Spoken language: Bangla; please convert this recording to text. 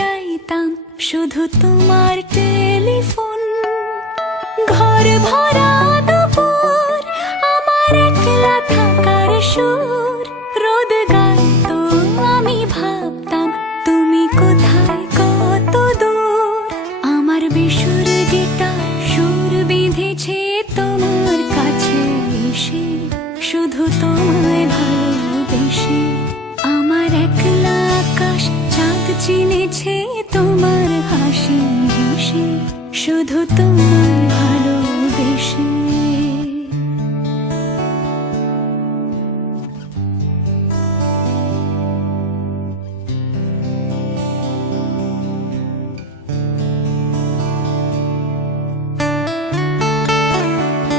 চাইতাম শুধু তোমার টেলিফোন। ঘর ভরা দুপুর, আমার একলা থাকার সুর, রোদ গাইতো আমি ভাবতাম তুমি কোথায় কত দূর। আমার বেসুর গিটার সুর বেঁধেছে তোমার কাছে এসে, শুধু তোমায় ভালোবেসে। আমার একলা আকাশ চাঁদ চিনেছে তোমার হাসি হেসে, শুধু তোমার